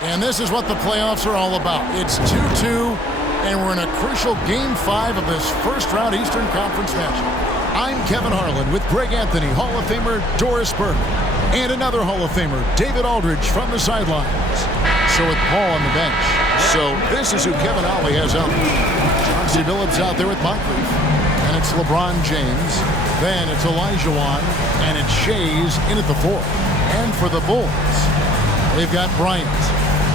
And this is what the playoffs are all about. It's 2-2, and we're in a crucial Game 5 of this first-round Eastern Conference matchup. I'm Kevin Harlan with Greg Anthony, Hall of Famer Doris Burke, and another Hall of Famer, David Aldridge, from the sidelines. So with Paul on the bench. So this is who Kevin Ollie has out there. Chauncey Billups out there with Moncrief. And it's LeBron James. Then it's Olajuwon. And it's Shays in at the 4. And for the Bulls, they've got Bryant.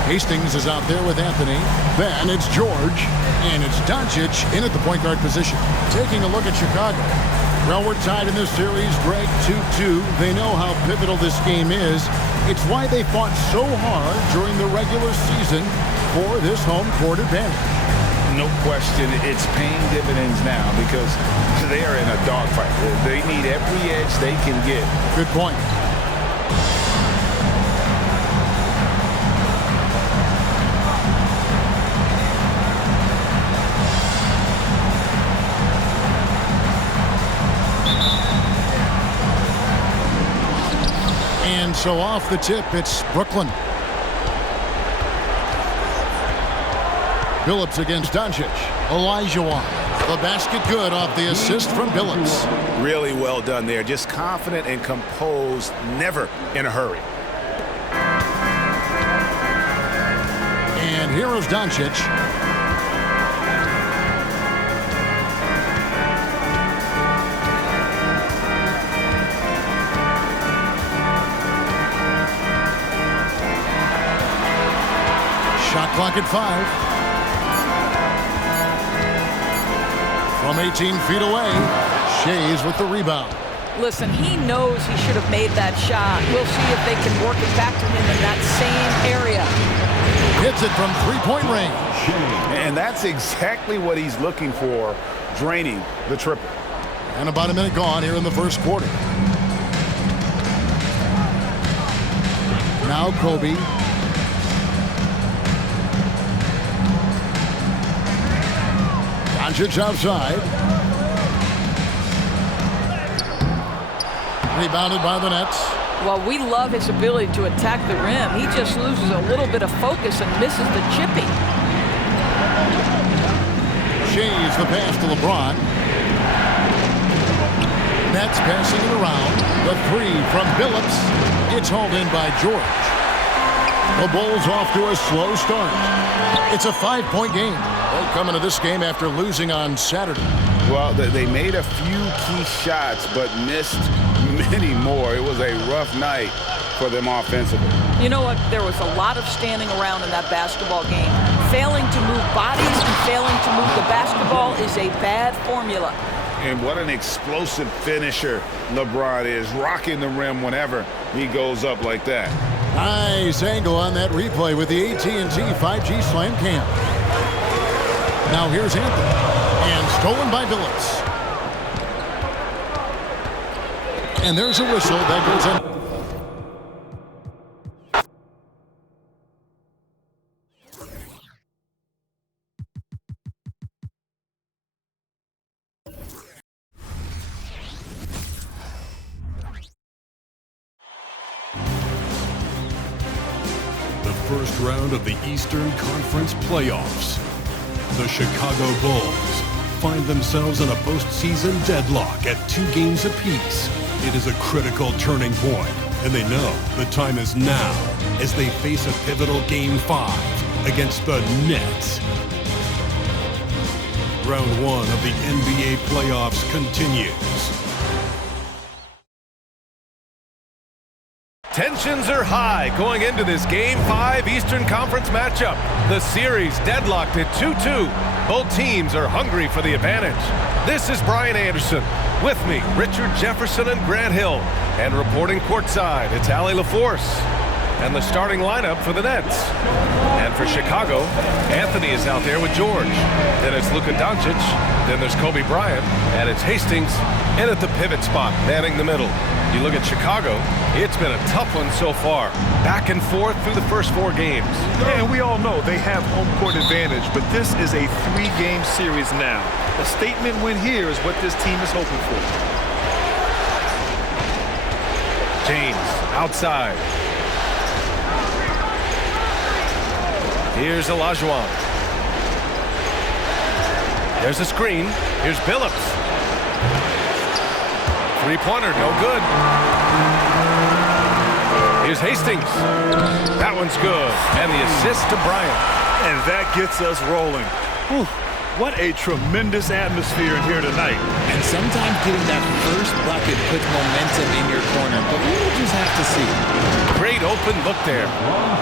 Hastings is out there with Anthony. Then it's George. And it's Doncic in at the point guard position. Taking a look at Chicago. Well, we're tied in this series, Greg, 2-2. They know how pivotal this game is. It's why they fought so hard during the regular season for this home court advantage. No question, it's paying dividends now because they are in a dogfight. They need every edge they can get. Good point. And so off the tip, it's Brooklyn. Billups against Doncic. Olajuwon. The basket good off the assist from Billups. Really well done there. Just confident and composed, never in a hurry. And here is Doncic. Shot clock at 5. From 18 feet away, Shays with the rebound. Listen, he knows he should have made that shot. We'll see if they can work it back to him in that same area. Hits it from three-point range. And that's exactly what he's looking for, draining the triple. And about a minute gone here in the first quarter. Now Kobe. Doncic outside. Rebounded by the Nets. Well, we love his ability to attack the rim. He just loses a little bit of focus and misses the chipping. Shays the pass to LeBron. Nets passing it around. The 3 from Billups. It's hauled in by George. The Bulls off to a slow start. It's a 5-point game. They'll come into this game after losing on Saturday. Well, they made a few key shots, but missed many more. It was a rough night for them offensively. You know what? There was a lot of standing around in that basketball game. Failing to move bodies and failing to move the basketball is a bad formula. And what an explosive finisher LeBron is, rocking the rim whenever he goes up like that. Nice angle on that replay with the AT&T 5G Slam Cam. Now here's Anthony. And stolen by Billups. And there's a whistle that goes in. First round of the Eastern Conference Playoffs. The Chicago Bulls find themselves in a postseason deadlock at 2 games apiece. It is a critical turning point, and they know the time is now as they face a pivotal Game 5 against the Nets. Round 1 of the NBA playoffs continues. Tensions are high going into this Game 5 Eastern Conference matchup. The series deadlocked at 2-2. Both teams are hungry for the advantage. This is Brian Anderson. With me, Richard Jefferson and Grant Hill. And reporting courtside, it's Allie LaForce. And the starting lineup for the Nets. And for Chicago, Anthony is out there with George. Then it's Luka Doncic. Then there's Kobe Bryant. And it's Hastings in at the pivot spot, manning the middle. You look at Chicago, it's been a tough one so far. Back and forth through the first 4 games. And we all know they have home court advantage, but this is a 3-game series now. A statement win here is what this team is hoping for. James outside. Here's Olajuwon. There's a screen. Here's Billups. Three-pointer, no good. Here's Hastings. That one's good. And the assist to Bryant. And that gets us rolling. Whew. What a tremendous atmosphere in here tonight. And sometimes getting that first bucket puts momentum in your corner, but we'll just have to see. Great open look there.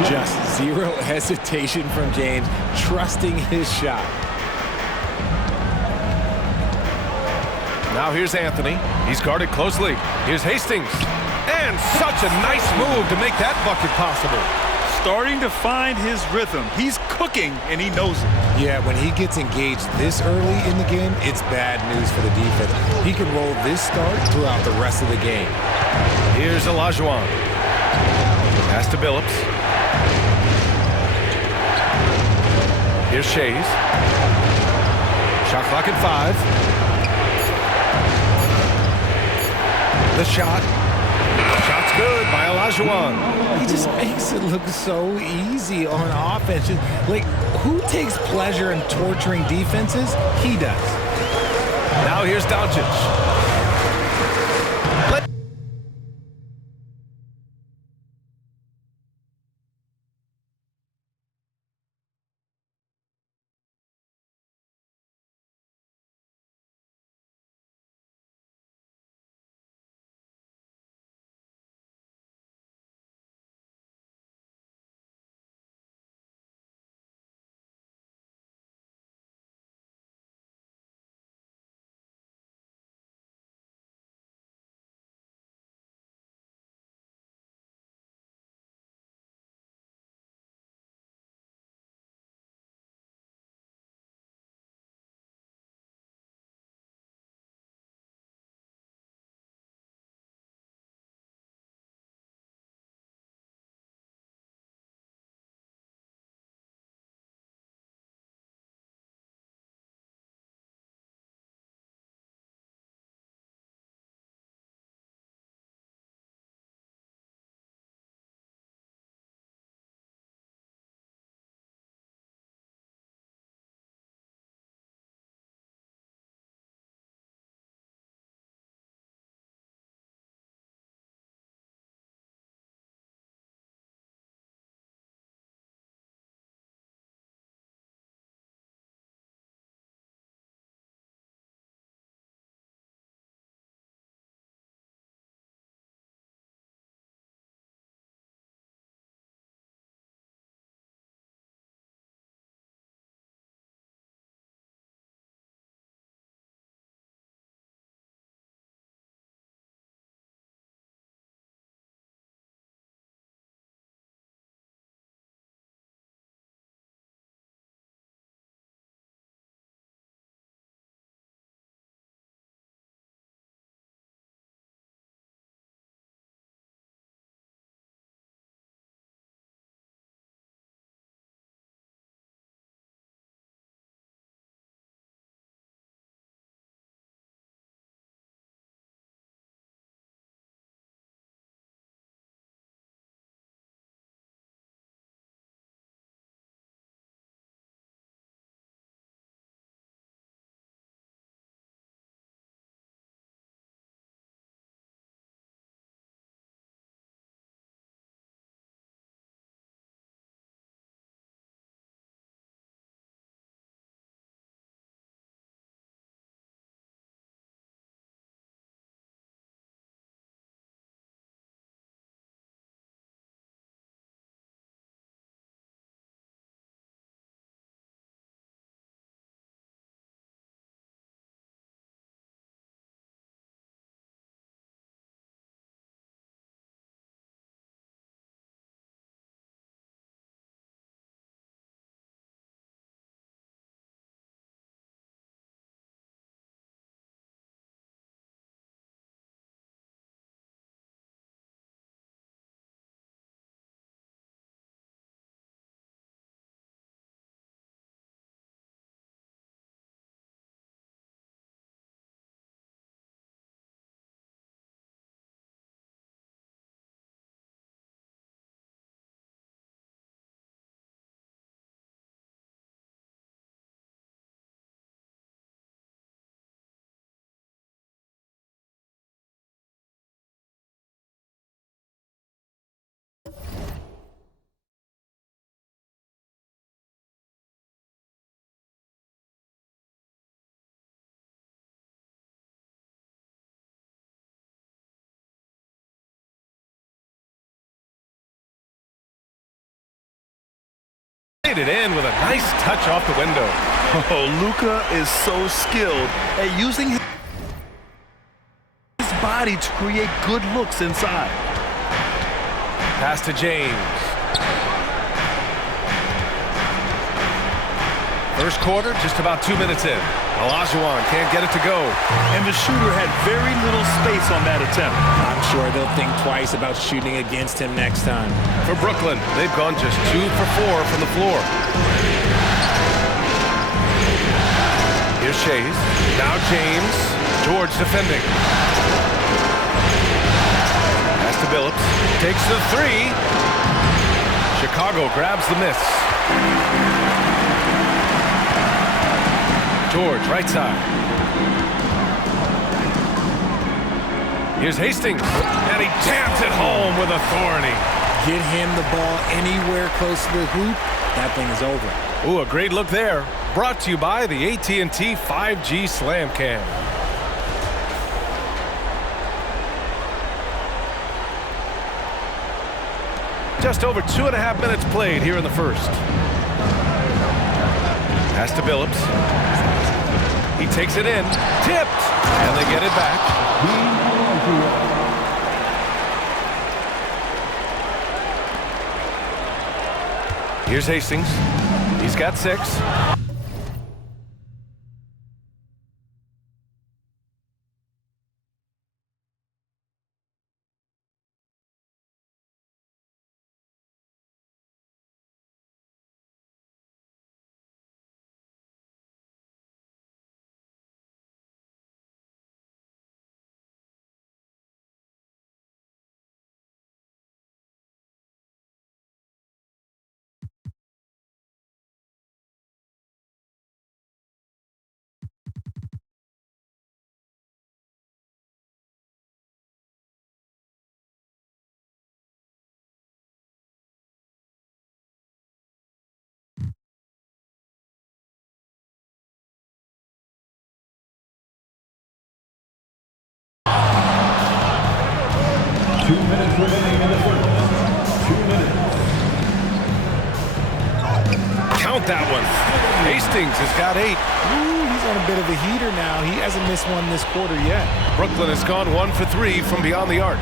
Just zero hesitation from James, trusting his shot. Now here's Anthony. He's guarded closely. Here's Hastings. And such a nice move to make that bucket possible. Starting to find his rhythm. He's cooking, and he knows it. Yeah, when he gets engaged this early in the game, it's bad news for the defense. He can roll this start throughout the rest of the game. Here's Olajuwon. Pass to Billups. Here's Shays. Shot clock at 5. The shot. Shot's good by Olajuwon. He just makes it look so easy on offense. Like, who takes pleasure in torturing defenses? He does. Now here's Doncic. laid it in with a nice touch off the window. Oh, Luka is so skilled at using his body to create good looks inside. Pass to James. First quarter, just about 2 minutes in. Olajuwon can't get it to go. And the shooter had very little space on that attempt. I'm sure they'll think twice about shooting against him next time. For Brooklyn, they've gone just 2 for 4 from the floor. Here's Shays. Now James. George defending. Pass to Billups. Takes the 3. Chicago grabs the miss. George, right side. Here's Hastings. And he jams it home with authority. Get him the ball anywhere close to the hoop, that thing is over. Ooh, a great look there. Brought to you by the AT&T 5G Slam Cam. Just over 2.5 minutes played here in the first. Pass to Billups. He takes it in. Tipped. And they get it back. Here's Hastings. He's got 6. Count that one. Hastings has got 8. Ooh, he's on a bit of a heater now. He hasn't missed one this quarter yet. Brooklyn has gone 1 for 3 from beyond the arc.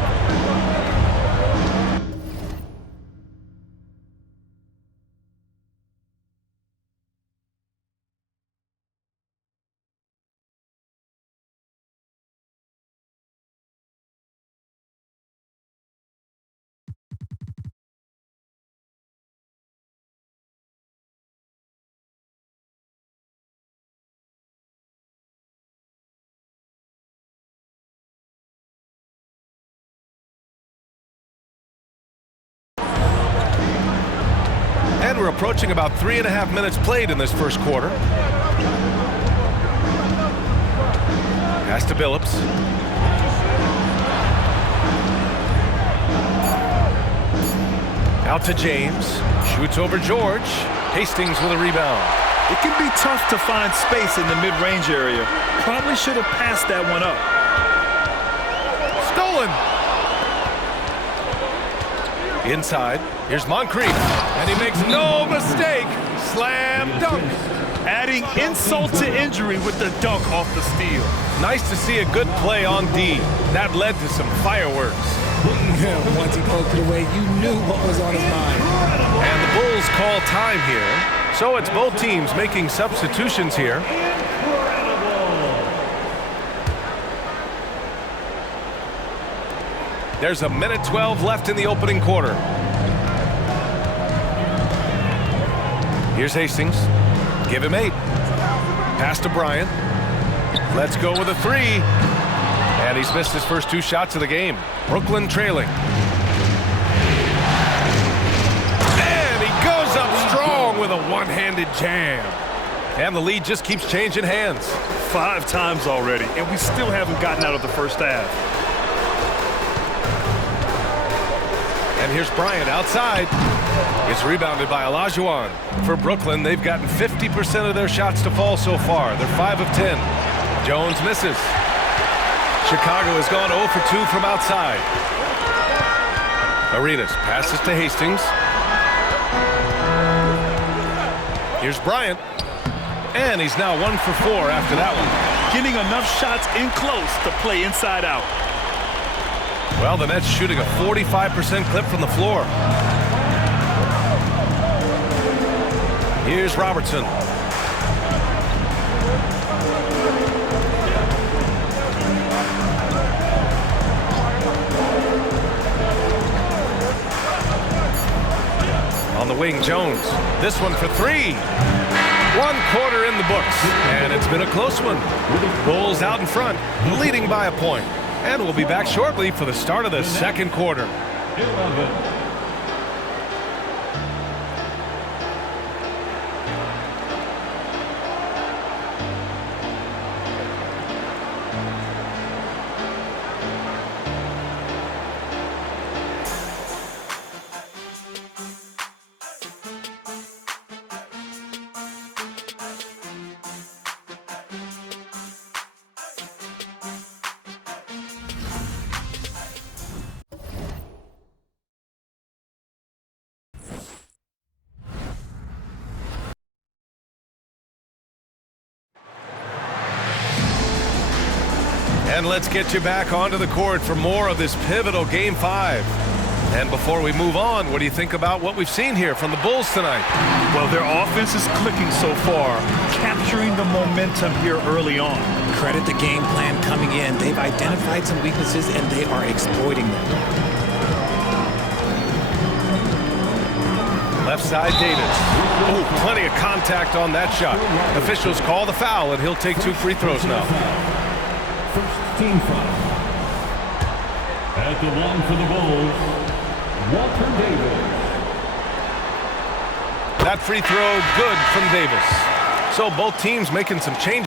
And we're approaching about 3.5 minutes played in this first quarter. Pass to Billups. Out to James. Shoots over George. Hastings with a rebound. It can be tough to find space in the mid-range area. Probably should have passed that one up. Stolen. Inside. Here's Moncrief. And he makes no mistake. Slam dunk. Adding insult to injury with the dunk off the steal. Nice to see a good play on D. That led to some fireworks. Once he poked it away, you knew what was on his mind. And the Bulls call time here. So it's both teams making substitutions here. There's 1:12 left in the opening quarter. Here's Hastings. Give him 8. Pass to Bryant. Let's go with a 3. And he's missed his first 2 shots of the game. Brooklyn trailing. And he goes up strong with a one-handed jam. And the lead just keeps changing hands. 5 times already, and we still haven't gotten out of the first half. And here's Bryant outside. It's rebounded by Olajuwon. For Brooklyn, they've gotten 50% of their shots to fall so far. They're 5 of 10. Jones misses. Chicago has gone 0 for 2 from outside. Arenas passes to Hastings. Here's Bryant. And he's now 1 for 4 after that one. Getting enough shots in close to play inside out. Well, the Nets shooting a 45% clip from the floor. Here's Robertson. On the wing, Jones. This one for 3. 1 quarter in the books, and it's been a close one. Bulls out in front, leading by a point. And we'll be back shortly for the start of the second quarter. 11. And let's get you back onto the court for more of this pivotal Game 5. And before we move on, what do you think about what we've seen here from the Bulls tonight? Well, their offense is clicking so far, capturing the momentum here early on. Credit the game plan coming in. They've identified some weaknesses, and they are exploiting them. Left side, Davis. Oh, plenty of contact on that shot. Officials call the foul, and he'll take 2 free throws now. First team foul. At the line for the Bulls, Walter Davis. That free throw good from Davis. So both teams making some changes.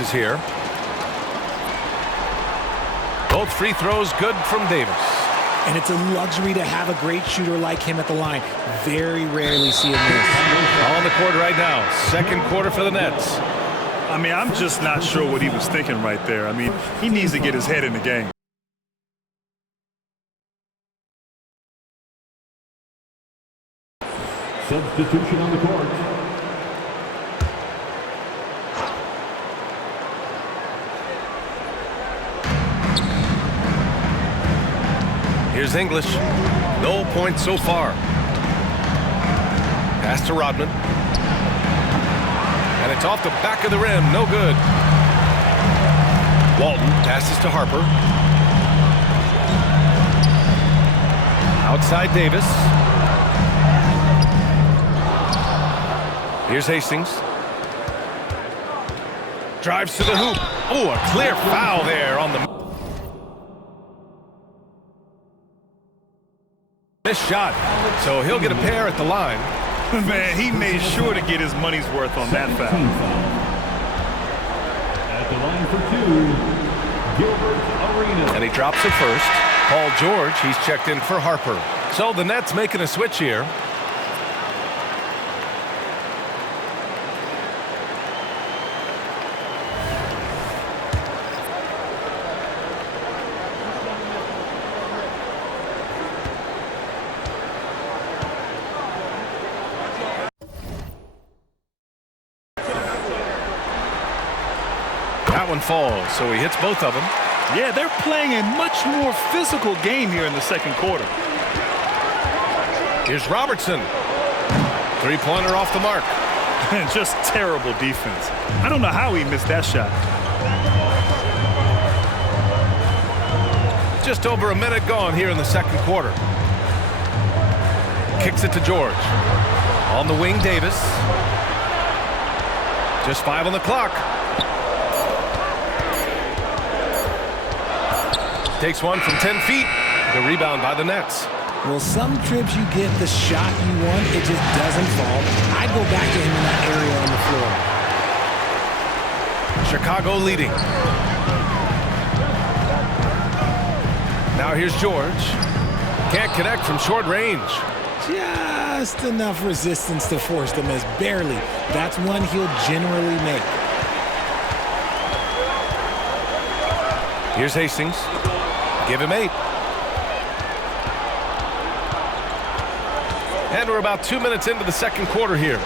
is here. Both free throws good from Davis. And it's a luxury to have a great shooter like him at the line. Very rarely see him miss. On the court right now. Second quarter for the Nets. I mean, I'm just not sure what he was thinking right there. I mean, he needs to get his head in the game. Substitution on the court. Here's English. No points so far. Pass to Rodman. And it's off the back of the rim. No good. Walton passes to Harper. Outside Davis. Here's Hastings. Drives to the hoop. Oh, a clear foul there on the missed shot. So he'll get a pair at the line. Man, he made sure to get his money's worth on that foul. At the line for two, Gilbert Arenas. And he drops it first. Paul George, he's checked in for Harper. So the Nets making a switch here. That one falls, so he hits both of them. Yeah, they're playing a much more physical game here in the second quarter. Here's Robertson. Three-pointer off the mark. And just terrible defense. I don't know how he missed that shot. Just over a minute gone here in the second quarter. Kicks it to George. On the wing, Davis. Just 5 on the clock. Takes one from 10 feet. The rebound by the Nets. Well, some trips you get the shot you want, it just doesn't fall. I'd go back to him in that area on the floor. Chicago leading. Now here's George. Can't connect from short range. Just enough resistance to force the miss. Barely. That's one he'll generally make. Here's Hastings. Give him 8. And we're about 2 minutes into the second quarter here.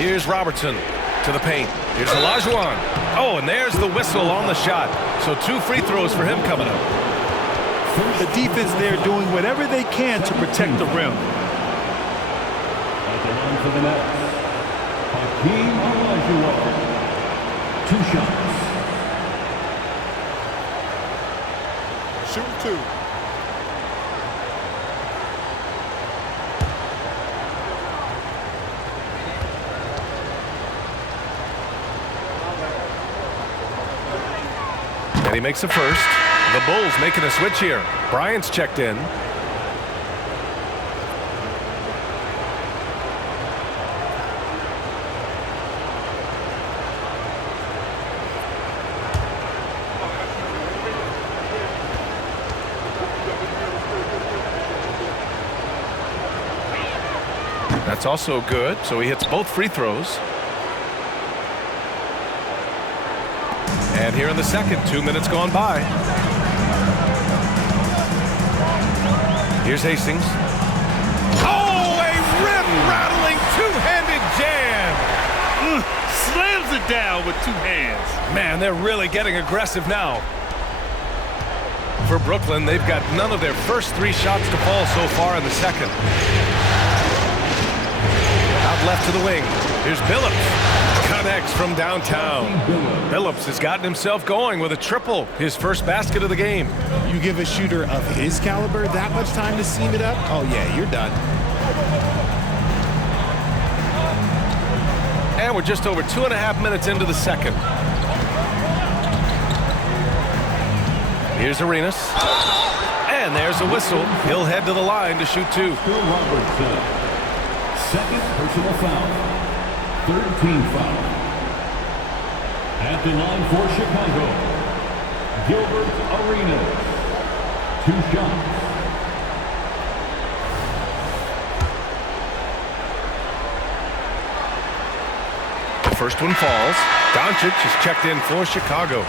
Here's Robertson to the paint. Here's Olajuwon. Oh, and there's the whistle on the shot. So 2 free throws for him coming up. The defense there doing whatever they can to protect the rim. At the line for the Nets, Hakeem Olajuwon. 2 shots. Shoot 2. And he makes the first. The Bulls making a switch here. Bryant's checked in. That's also good, so he hits both free throws. And here in the second, 2 minutes gone by. Here's Hastings. Oh, a rip-rattling two-handed jam! Slams it down with 2 hands. Man, they're really getting aggressive now. For Brooklyn, they've got none of their first 3 shots to fall so far in the second. Out left to the wing. Here's Billups. Connects from downtown. Billups has gotten himself going with a triple. His first basket of the game. You give a shooter of his caliber that much time to seam it up? Oh, yeah, you're done. And we're just over 2.5 minutes into the second. Here's Arenas. And there's a whistle. He'll head to the line to shoot 2. Robertson. Second personal foul. third team foul. At the line for Chicago, Gilbert Arenas. 2 shots. The first one falls. Doncic is checked in for Chicago.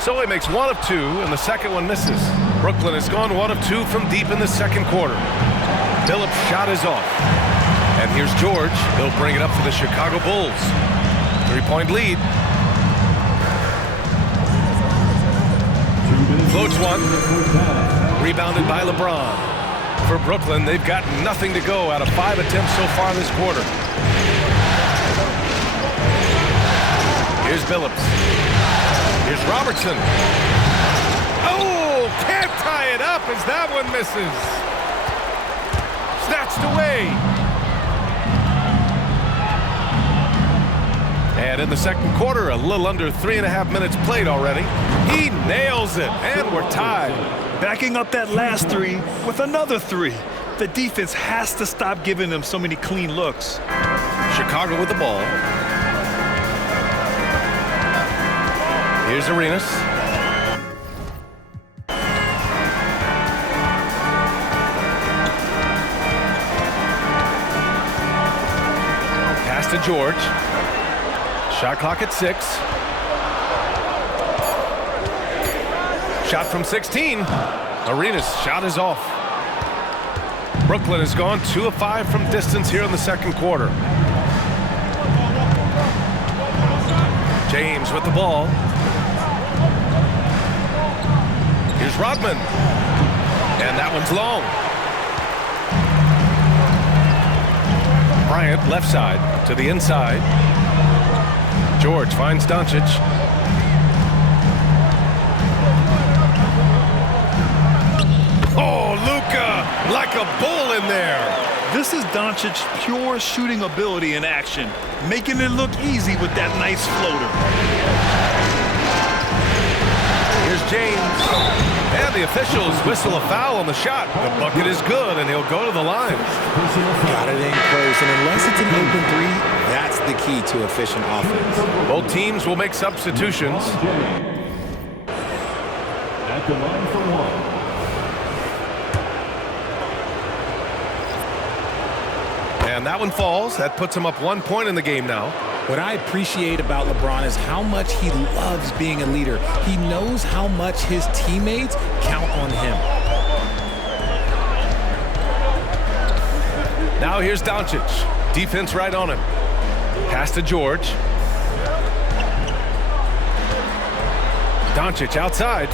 So he makes 1 of 2, and the second one misses. Brooklyn has gone 1 of 2 from deep in the second quarter. Phillips' shot is off. And here's George. He'll bring it up for the Chicago Bulls. 3-point lead. Floats one. Rebounded by LeBron. For Brooklyn, they've got nothing to go out of 5 attempts so far this quarter. Here's Phillips. Here's Robertson. Oh, can't tie it up as that one misses. Snatched away. And in the second quarter, a little under 3.5 minutes played already. He nails it, and we're tied. Backing up that last 3 with another 3. The defense has to stop giving them so many clean looks. Chicago with the ball. Here's Arenas. Pass to George. Shot clock at 6. Shot from 16. Arenas' shot is off. Brooklyn has gone 2 of 5 from distance here in the second quarter. James with the ball. Here's Rodman. And that one's long. Bryant left side to the inside. George finds Doncic. Oh, Luka, like a bull in there. This is Doncic's pure shooting ability in action, making it look easy with that nice floater. Here's James. And the officials whistle a foul on the shot. The bucket is good, and he'll go to the line. Got it in close, and unless it's an open 3, that's the key to efficient offense. Both teams will make substitutions. At the line for 1. And that one falls. That puts him up 1 point in the game now. What I appreciate about LeBron is how much he loves being a leader. He knows how much his teammates count on him. Now here's Doncic. Defense right on him. Pass to George. Doncic outside.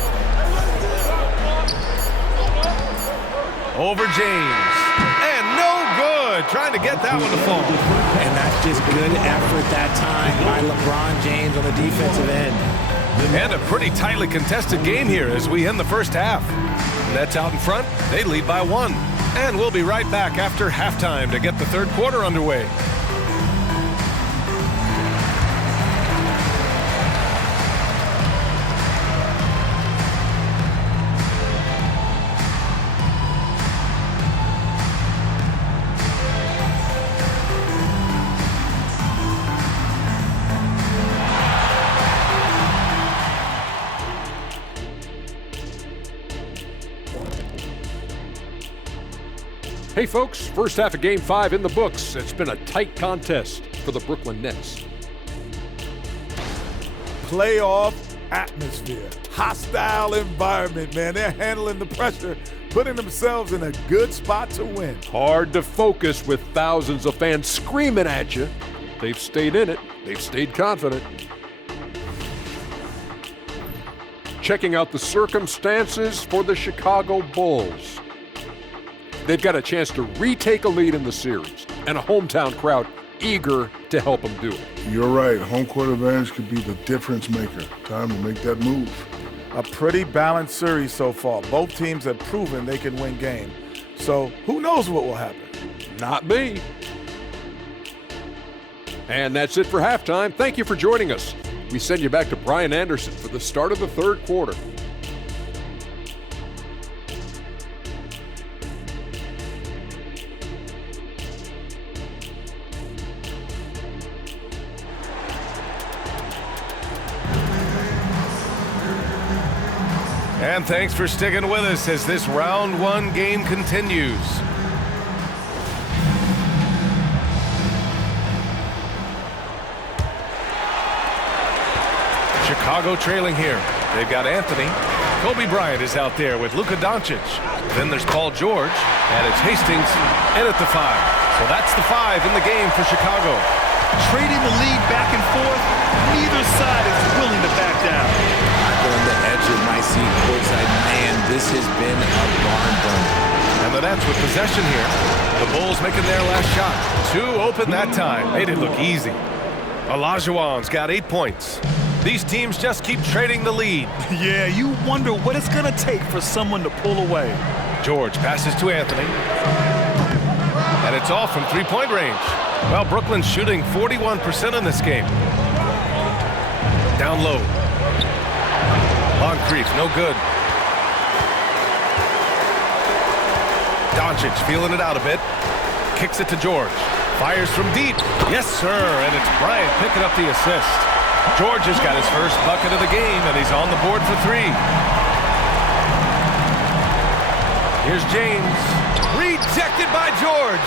Over James. And no good. Trying to get that one to fall. And that's just good effort that time by LeBron James on the defensive end. And a pretty tightly contested game here as we end the first half. Nets out in front. They lead by 1. And we'll be right back after halftime to get the third quarter underway. Hey folks, first half of Game 5 in the books. It's been a tight contest for the Brooklyn Nets. Playoff atmosphere, hostile environment, man. They're handling the pressure, putting themselves in a good spot to win. Hard to focus with thousands of fans screaming at you. They've stayed in it. They've stayed confident. Checking out the circumstances for the Chicago Bulls. They've got a chance to retake a lead in the series, and a hometown crowd eager to help them do it. You're right. Home court advantage could be the difference maker. Time to make that move. A pretty balanced series so far. Both teams have proven they can win games. So who knows what will happen? Not me. And that's it for halftime. Thank you for joining us. we send you back to Brian Anderson for the start of the third quarter. And thanks for sticking with us as this round one game continues. Chicago trailing here. They've got Anthony. Kobe Bryant is out there with Luka Doncic. Then there's Paul George, and it's Hastings in at the 5. So that's the 5 in the game for Chicago. Trading the lead back and forth, neither side is willing to back down. On the edge of my seat, courtside, man, this has been a barn burner. And the Nets with possession here. The Bulls making their last shot. 2 open that time. Made it look easy. Olajuwon's got 8 points. These teams just keep trading the lead. Yeah, you wonder what it's going to take for someone to pull away. George passes to Anthony. And it's off from three-point range. Well, Brooklyn's shooting 41% in this game. Down low. Moncrief, no good. Doncic feeling it out a bit. Kicks it to George. Fires from deep. Yes, sir. And it's Bryant picking up the assist. George has got his first bucket of the game, and he's on the board for 3. Here's James. Rejected by George.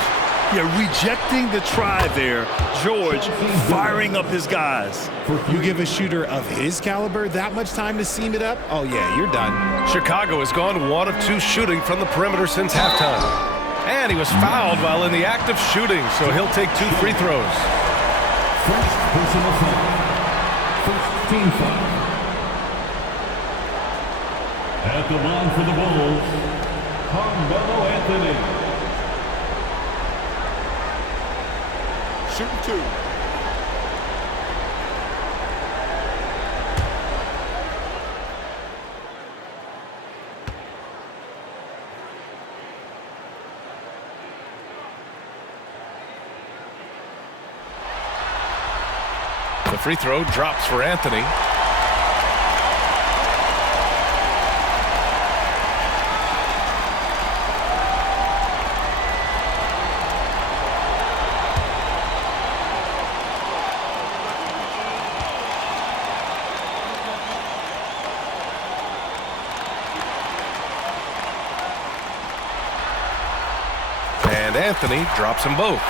Yeah, rejecting the try there. George firing up his guys. You give a shooter of his caliber that much time to seam it up? Oh, yeah, you're done. Chicago has gone 1 of 2 shooting from the perimeter since halftime. And he was fouled while in the act of shooting, so he'll take 2 free throws. First personal foul. First team foul. At the line for the Bulls, Carmelo Anthony. Shooting 2. The free throw drops for Anthony. And Anthony drops them both.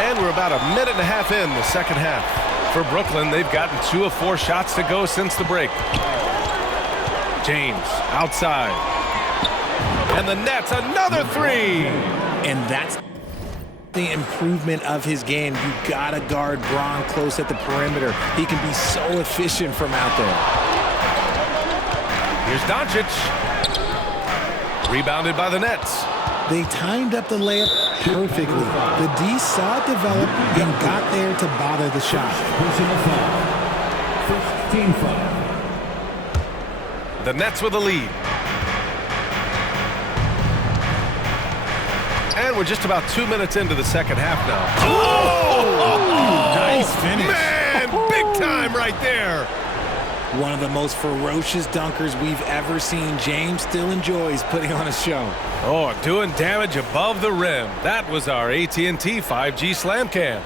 And we're about a minute and a half in the second half. For Brooklyn, they've gotten 2 of 4 shots to go since the break. James outside. And the Nets, another 3. And that's the improvement of his game. You got to guard Bron close at the perimeter. He can be so efficient from out there. Here's Doncic. Rebounded by the Nets. They timed up the layup perfectly. The D saw it develop and got there to bother the shot. Personal foul. First team foul. The Nets with a lead. And we're just about 2 minutes into the second half now. Oh! Nice finish. Man, big time right there. One of the most ferocious dunkers we've ever seen. James still enjoys putting on a show. Oh, doing damage above the rim. That was our AT&T 5G Slam Cam.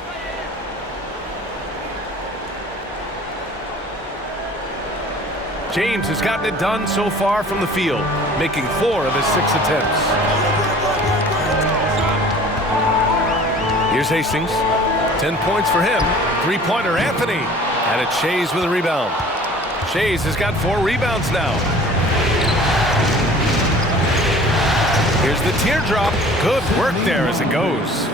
James has gotten it done so far from the field, making 4 of his 6 attempts. Here's Hastings. 10 points for him. 3-pointer Anthony. And it's Shays with a rebound. Shays has got 4 rebounds now. Here's the teardrop. Good work there as it goes.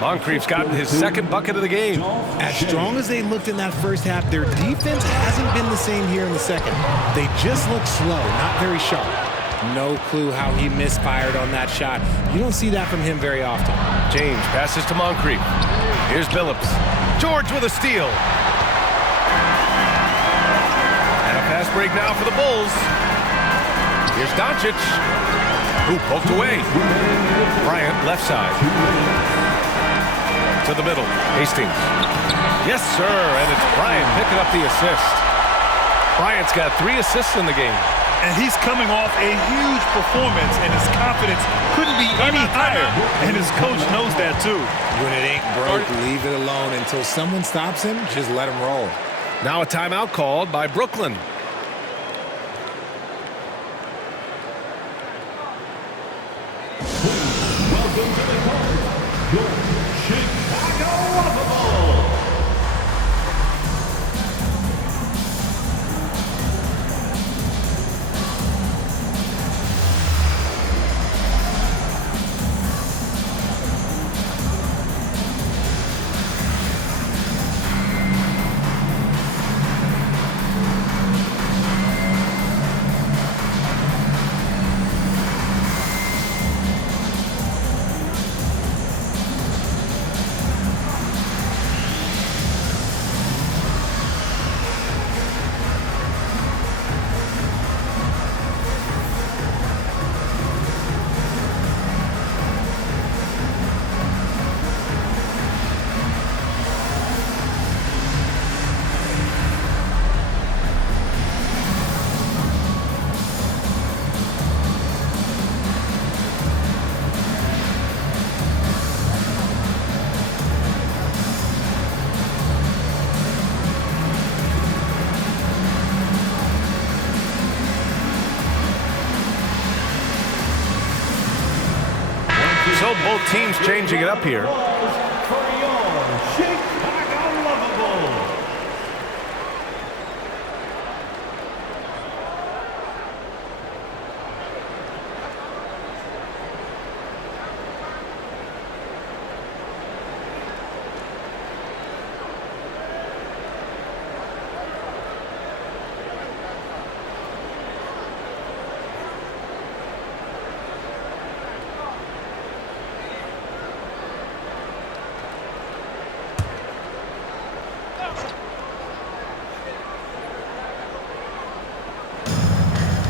Moncrief's gotten his 2nd bucket of the game. As strong as they looked in that first half, their defense hasn't been the same here in the second. They just look slow, not very sharp. No clue how he misfired on that shot. You don't see that from him very often. James passes to Moncrief. Here's Billups. George with a steal. And a fast break now for the Bulls. Here's Doncic. Who poked away. Bryant left side. To the middle. Hastings. Yes, sir. And it's Bryant picking up the assist. Bryant's got 3 assists in the game. And he's coming off a huge performance, and his confidence couldn't be any higher. And his coach knows that, too. When it ain't broke, leave it alone. Until someone stops him, just let him roll. Now a timeout called by Brooklyn. Welcome to the court, your Chicago Bulls. So both teams changing it up here. For your Chicago Bulls.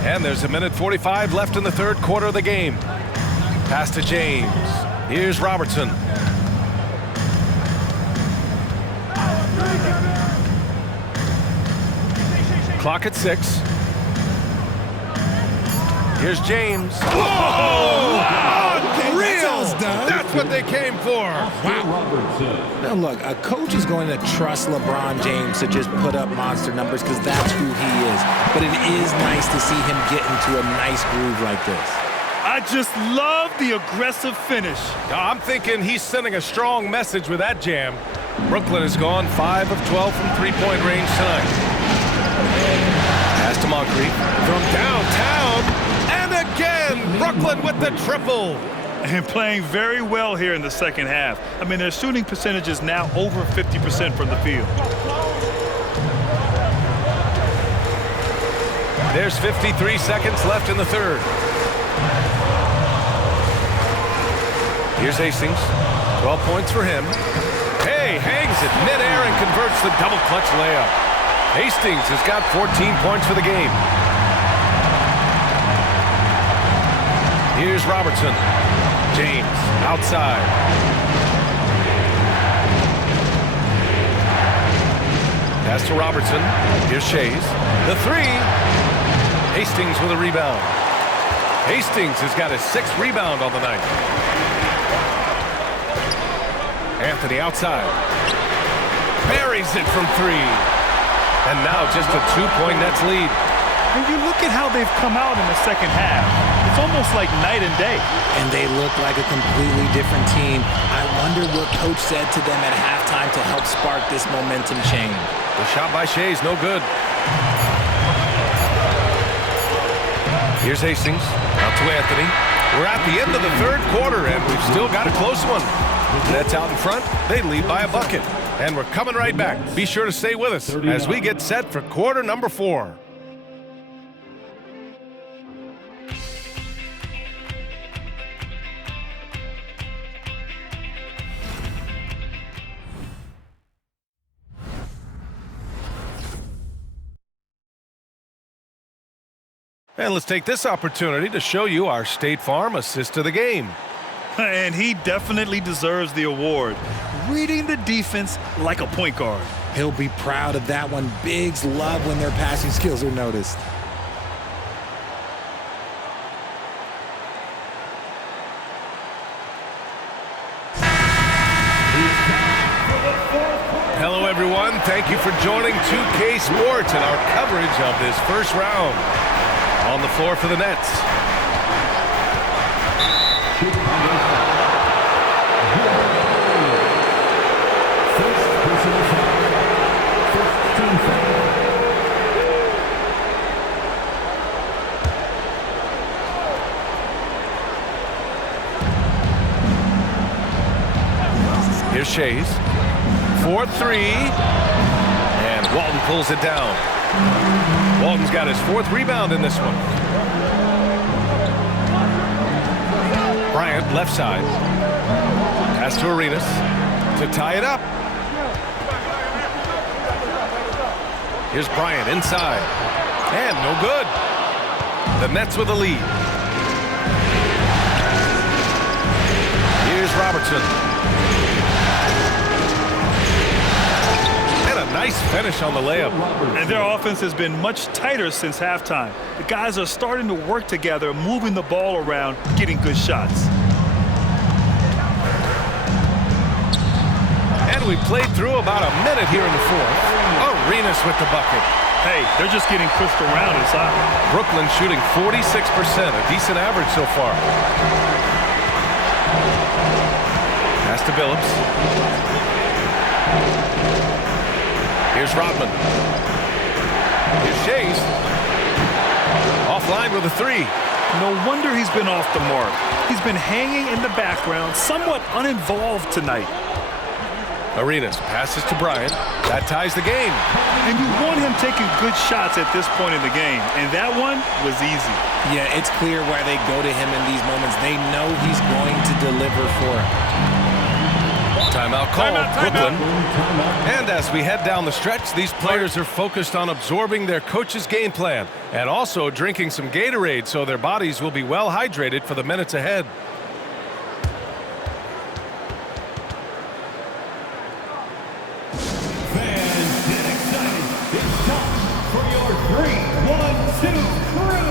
And there's 1:45 left in the third quarter of the game. Pass to James. Here's Robertson. Clock at 6. Here's James. Whoa! Unreal! That's what they came for. Now look, a coach is going to trust LeBron James to just put up monster numbers because that's who he is. But it is nice to see him get into a nice groove like this. I just love the aggressive finish. I'm thinking he's sending a strong message with that jam. Brooklyn has gone 5 of 12 from three-point range tonight. Pass to Moncrief from downtown. And again, Brooklyn with the triple. And playing very well here in the second half. I mean, their shooting percentage is now over 50% from the field. There's 53 seconds left in the third. Here's Hastings. 12 points for him. Hey, hangs it midair and converts the double clutch layup. Hastings has got 14 points for the game. Here's Robertson. James outside. Pass to Robertson. Here's Shays. The three. Hastings with a rebound. Hastings has got his 6th rebound on the night. Anthony outside. Buries it from 3. And now just a 2-point Nets lead. And you look at how they've come out in the second half. It's almost like night and day. And they look like a completely different team. I wonder what coach said to them at halftime to help spark this momentum change. The shot by Shea is no good. Here's Hastings. Out to Anthony. We're at the end of the third quarter, and we've still got a close one. Nets out in front. They lead by a bucket. And we're coming right back. Be sure to stay with us as we get set for quarter number 4. And let's take this opportunity to show you our State Farm assist to the game. And he definitely deserves the award. Reading the defense like a point guard. He'll be proud of that one. Bigs love when their passing skills are noticed. Hello, everyone. Thank you for joining 2K Sports and our coverage of this first round. On the floor for the Nets. Here's Shays. 4-3. And Walton pulls it down. Walton's got his 4th rebound in this one. Bryant, left side. Pass to Arenas to tie it up. Here's Bryant inside. And no good. The Nets with a lead. Here's Robertson. Nice finish on the layup. And their offense has been much tighter since halftime. The guys are starting to work together, moving the ball around, getting good shots. And we played through about a minute here in the 4th. Arenas with the bucket. Hey, they're just getting pushed around inside. Brooklyn shooting 46%, a decent average so far. Pass to Billups. Here's Rodman. Here's Shays. Offline with a 3. No wonder he's been off the mark. He's been hanging in the background, somewhat uninvolved tonight. Arenas passes to Bryant. That ties the game. And you want him taking good shots at this point in the game. And that one was easy. Yeah, it's clear why they go to him in these moments. They know he's going to deliver for him. Timeout call, Brooklyn. And as we head down the stretch, these players are focused on absorbing their coach's game plan and also drinking some Gatorade so their bodies will be well hydrated for the minutes ahead. Fans, get excited. It's time for your 3-1-2 crew.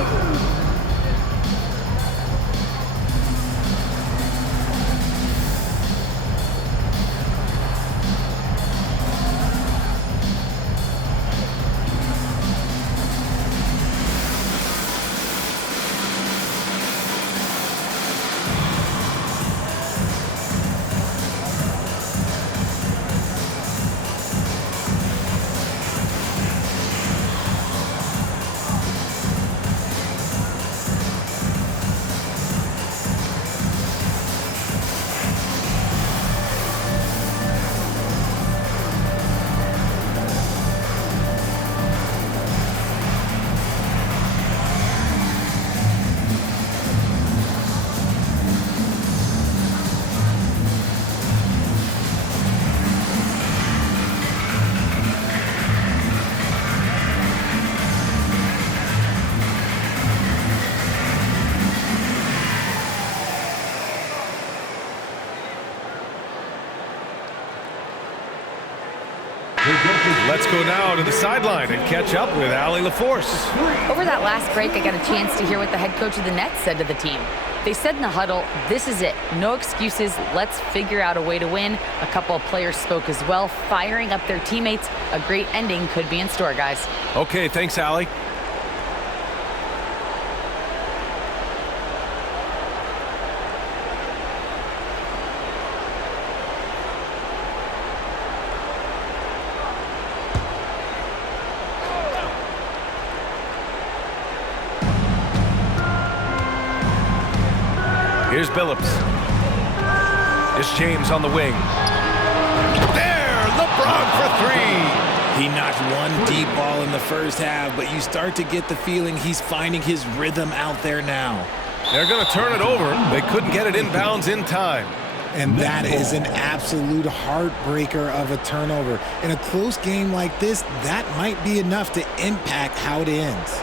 Let's go now to the sideline and catch up with Allie LaForce. Over that last break, I got a chance to hear what the head coach of the Nets said to the team. They said in the huddle, this is it. No excuses. Let's figure out a way to win. A couple of players spoke as well, firing up their teammates. A great ending could be in store, guys. Okay, thanks, Allie. Here's Billups. It's James on the wing. There, LeBron for 3. He knocked one deep ball in the first half, but you start to get the feeling he's finding his rhythm out there now. They're going to turn it over. They couldn't get it inbounds in time. And that is an absolute heartbreaker of a turnover. In a close game like this, that might be enough to impact how it ends.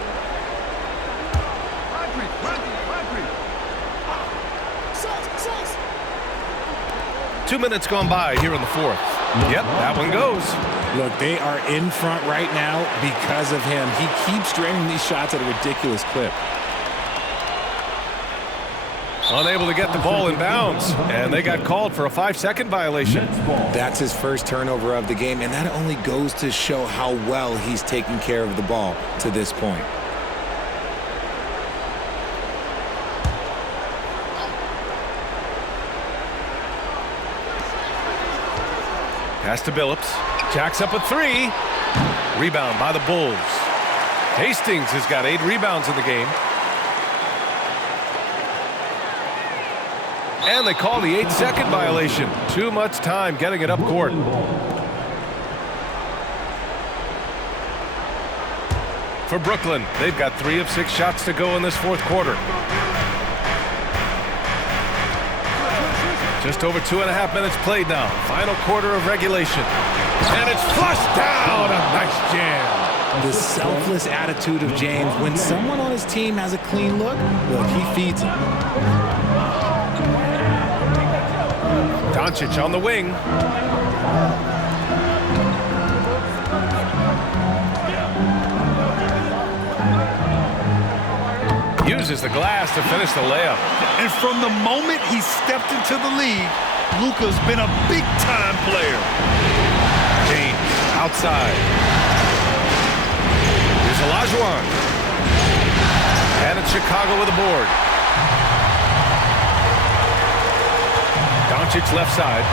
2 minutes gone by here in the fourth. Yep, that one goes. Look, they are in front right now because of him. He keeps draining these shots at a ridiculous clip. Unable to get the ball in bounds, and they got called for a 5-second violation. That's his first turnover of the game, and that only goes to show how well he's taken care of the ball to this point. Pass to Billups. Jacks up a 3. Rebound by the Bulls. Hastings has got 8 rebounds in the game. And they call the 8-second violation. Too much time getting it up court. For Brooklyn, they've got 3 of 6 shots to go in this fourth quarter. Just over 2.5 minutes played now. Final quarter of regulation. And it's flushed down. A nice jam. The selfless attitude of James. When someone on his team has a clean look, he feeds him. Doncic on the wing. Uses the glass to finish the layup. And from the moment he stepped into the league, Luka's been a big-time player. James outside. Here's Olajuwon. And it's Chicago with a board. Doncic left side.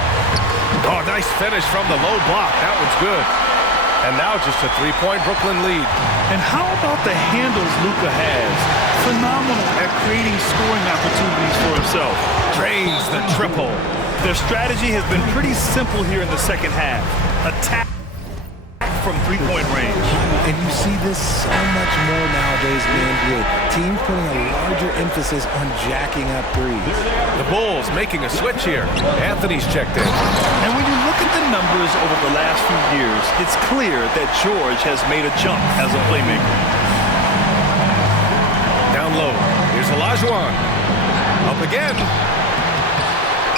Oh, nice finish from the low block. That one's good. And now just a 3-point Brooklyn lead. And how about the handles Luka has? Phenomenal at creating scoring opportunities for himself. Drains the triple. Their strategy has been pretty simple here in the second half. Attack from 3-point range. And you see this so much more nowadays in the NBA. Teams putting a larger emphasis on jacking up threes. The Bulls making a switch here. Anthony's checked in. And when you look at the numbers over the last few years, it's clear that George has made a jump as a playmaker. Down low. Here's Olajuwon. Up again.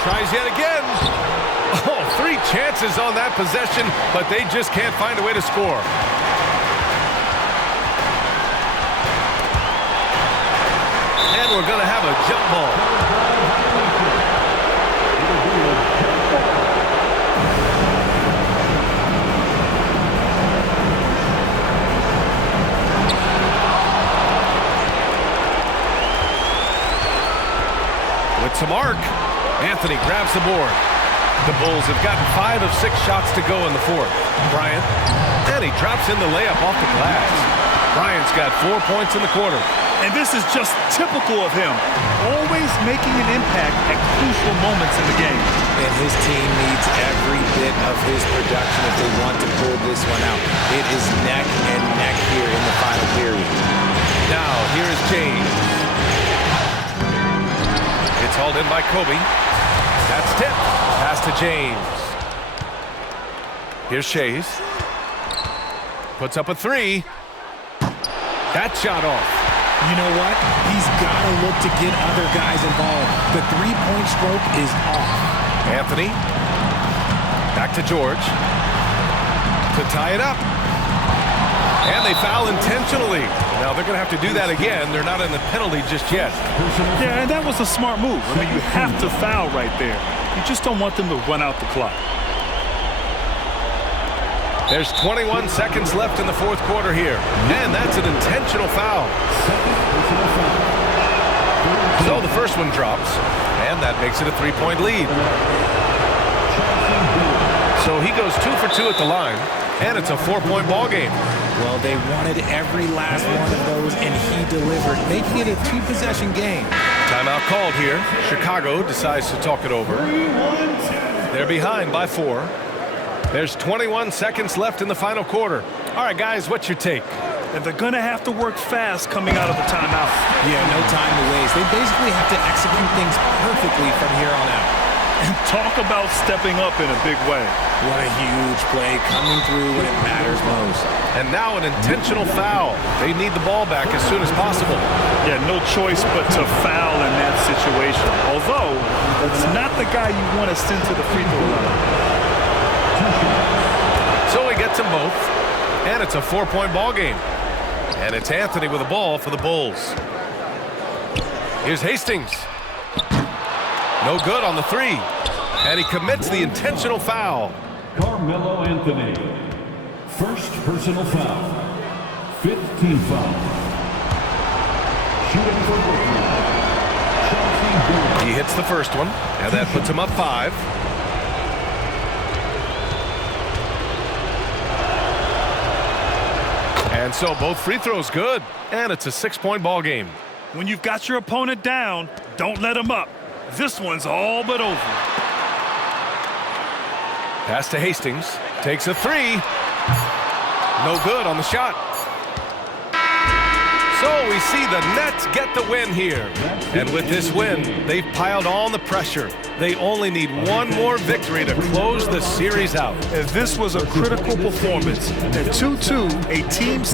Tries yet again. Oh, 3 chances on that possession, but they just can't find a way to score. And we're going to have a jump ball. With some arc, Anthony grabs the board. The Bulls have gotten 5 of 6 shots to go in the fourth. Bryant, and he drops in the layup off the glass. Bryant's got 4 points in the quarter. And this is just typical of him, always making an impact at crucial moments in the game. And his team needs every bit of his production if they want to pull this one out. It is neck and neck here in the final period. Now, here's James. It's hauled in by Kobe. That's tipped. Pass to James. Here's Shays. Puts up a 3. That shot off. You know what? He's got to look to get other guys involved. The 3-point stroke is off. Anthony. Back to George. To tie it up. And they foul intentionally. Now they're going to have to do that again. They're not in the penalty just yet. Yeah, and that was a smart move. I mean, you have to foul right there. You just don't want them to run out the clock. There's 21 seconds left in the fourth quarter here. And that's an intentional foul. So the first one drops. And that makes it a 3-point lead. So he goes 2 for 2 at the line. And it's a 4-point ball game. Well, they wanted every last one of those, and he delivered, making it a 2-possession game. Timeout called here. Chicago decides to talk it over. They're behind by 4. There's 21 seconds left in the final quarter. All right, guys, what's your take? And they're going to have to work fast coming out of the timeout. Yeah, no time to waste. They basically have to execute things perfectly from here on out. And talk about stepping up in a big way. What a huge play coming through when it matters most. And now an intentional foul. They need the ball back as soon as possible. Yeah, no choice but to foul in that situation. Although, It's not the guy you want to send to the free throw line. So he gets them both, and it's a 4-point ball game. And it's Anthony with the ball for the Bulls. Here's Hastings. No good on the three. And he commits the intentional foul. Carmelo Anthony. First personal foul. 5th team foul. Shooting for Brooklyn. He hits the first one, and that puts him up 5. And so both free throws good, and it's a 6-point ball game. When you've got your opponent down, don't let him up. This one's all but over. Pass to Hastings. Takes a 3. No good on the shot. So we see the Nets get the win here. And with this win, they've piled on the pressure. They only need one more victory to close the series out. And this was a critical performance. At 2-2, a team's